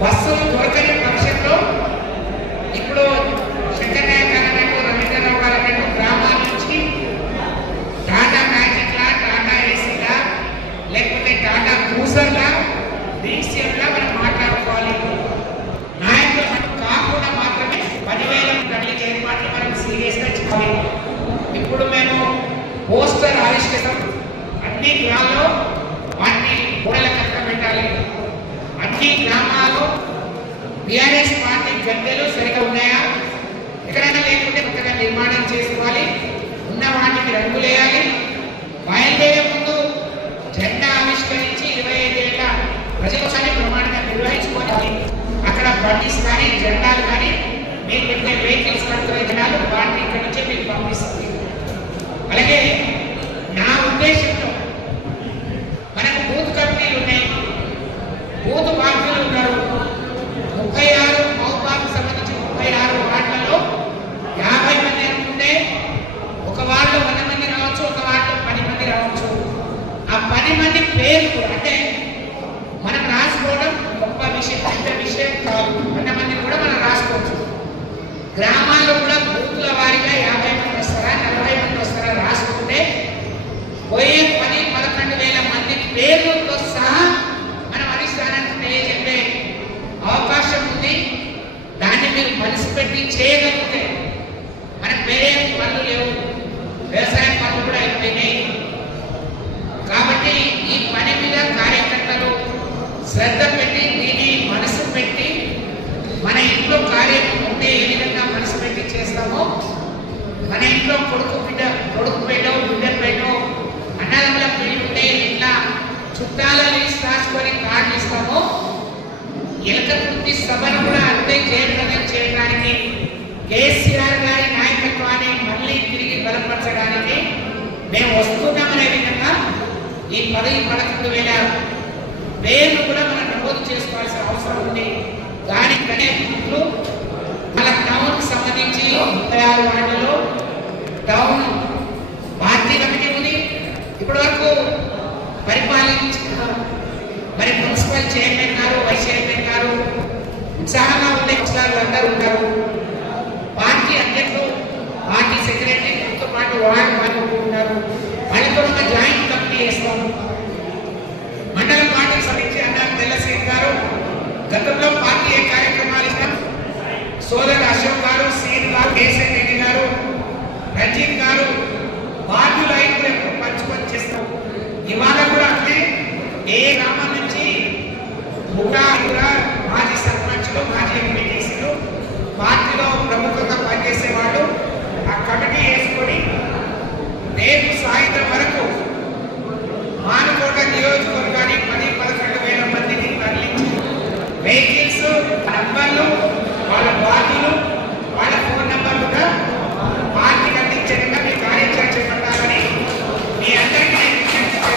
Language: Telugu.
బస్సులు దొరకని పక్షంలో ఇప్పుడు శంకరయ్య కాలనీకు రవీంద్రరావు కాలనీకు గ్రామాల నుంచి టాటా మ్యాజిక్లా టాటా ఏసీలా లేకపోతే టాటా క్రూజర్లా డీసీఎంలా మనం మాట్లాడుకోవాలి. నాయకులు మనం కాకుండా మాత్రమే పదివేల గడిల ఏర్పాట్లు మనం సీరియస్గా చేయాలి ఇప్పుడు మేము పోస్టర్ ఆవిష్కరిస్తాం అన్ని గ్రామాల్లో వాటిని గోడల కట్టబెట్టాలి పెట్టాలి అన్ని గ్రామాల్లో బిఆర్ఎస్ పార్టీ గద్దెలు సరిగా ఉన్నాయా? ఎక్కడైనా లేకుంటే కొత్తగా నిర్మాణం చేసుకోవాలి. ఉన్న వాటికి రంగులేయాలి బయలుదేరే ముందు జెండా ఆవిష్కరించి ఇరవై ఐదేళ్ళ ప్రజలకోసారి ప్రమాణంగా నిర్వహించుకోవాలి. అక్కడ బండిస్ కానీ జెండాలు కానీ మీరు పెట్టే వెహికల్స్ కడుతున్న జనాలు వాటిని ఇక్కడ నుంచి మీకు పంపిస్తుంది అలాగే నా ఉద్దేశంలో మనకు బూత్ కమిటీలు ఉన్నాయి బూత్ బాధ్యులు ఉన్నారు ముప్పై ఆరు మహబాబ్ సంబంధించి ముప్పై ఆరు వార్డులలో యాభై మంది అనుకుంటే ఒక వార్డులో వంద మంది రావచ్చు ఒక వార్డులో పది మంది రావచ్చు మంది పేరు కూడా అంటే మనకు రాసుకోవడం గొప్ప విషయం పెద్ద విషయం కాదు. వంద మందిని కూడా మనం రాసుకోవచ్చు. గ్రామాల్లో కూడా శ్రద్ధ పెట్టి దీన్ని మనసు పెట్టి మన ఇంట్లో కార్యం ఉంటే ఏ విధంగా మనసు పెట్టి చేస్తామో మన ఇంట్లో కొడుకు బిడ్డ కొడుకు పెట్టో బిడ్డ పెట్టో అన్నదమ్ముల పెళ్ళి ఉంటే ఇట్లా చుట్టాలని రాసుకొని కార్డు ఇస్తామో ఎలక వృత్తి సభను కూడా అంతే జయప్రదం చేయడానికి కేసీఆర్ గారి నాయకత్వాన్ని మళ్ళీ తిరిగి బలపరచడానికి మేము వస్తున్నామనే విధంగా ఈ పదవి పదకొండు వేల పేర్లు కూడా మనం నమోదు చేసుకోవాల్సిన అవసరం ఉంది. దానికనే ముందు మన టౌన్కి సంబంధించి ముప్పై ఆరు వార్డులో టౌన్ పార్టీ కమిటీ ఉంది. ఇప్పటి వరకు పరిపాలించిన మరి మున్సిపల్ చైర్మన్ గారు వైస్ చైర్మన్ గారు ఉత్సాహంగా ఉండే ఉత్సాహాలు అందరూ ఉంటారు. గతంలో పార్టీ ఏ కార్యక్రమాలు ఇస్తాం సోదరు అశోక్ గారు సీన్ గారు కేసీఆర్ రెడ్డి గారు రంజిత్ గారు